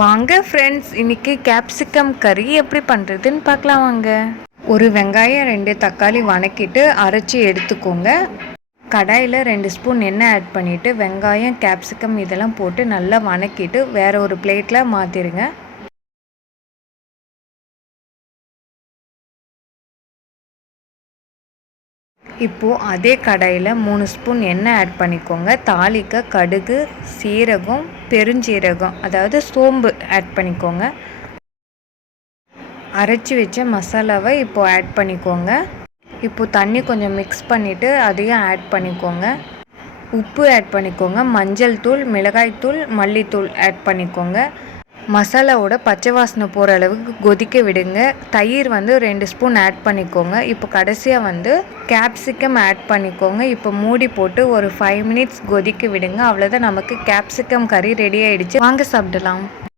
வாங்க ஃப்ரெண்ட்ஸ், இன்னைக்கு கேப்சிகம் கறி எப்படி பண்ணுறதுன்னு பார்க்கலாம் வாங்க. ஒரு வெங்காயம் 2 தக்காளி வணக்கிட்டு அரைச்சி எடுத்துக்கோங்க. கடாயில் 2 ஸ்பூன் எண்ணெய் ஆட் பண்ணிவிட்டு வெங்காயம் கேப்சிகம் இதெல்லாம் போட்டு நல்லா வணக்கிட்டு வேறு ஒரு பிளேட்டில் மாற்றிடுங்க. இப்போது அதே கடாயில் 3 ஸ்பூன் எண்ணெய் ஆட் பண்ணிக்கோங்க. தாளிக்க கடுகு, சீரகம், பெருஞ்சீரகம் அதாவது சோம்பு ஆட் பண்ணிக்கோங்க. அரைச்சி வச்ச மசாலாவை இப்போது ஆட் பண்ணிக்கோங்க. இப்போது தண்ணி கொஞ்சம் மிக்ஸ் பண்ணிவிட்டு அதையும் ஆட் பண்ணிக்கோங்க. உப்பு ஆட் பண்ணிக்கோங்க. மஞ்சள் தூள், மிளகாய் தூள், மல்லித்தூள் ஆட் பண்ணிக்கோங்க. மசாலாவோட பச்சை வாசனை போகிற அளவுக்கு கொதிக்க விடுங்க. தயிர் 2 ஸ்பூன் ஆட் பண்ணிக்கோங்க. இப்போ கடைசியாக கேப்சிகம் ஆட் பண்ணிக்கோங்க. இப்போ மூடி போட்டு ஒரு 5 மினிட்ஸ் கொதிக்க விடுங்க. அவ்வளோதான், நமக்கு கேப்சிகம் கறி ரெடி ஆகிடுச்சு. வாங்க சாப்பிடலாம்.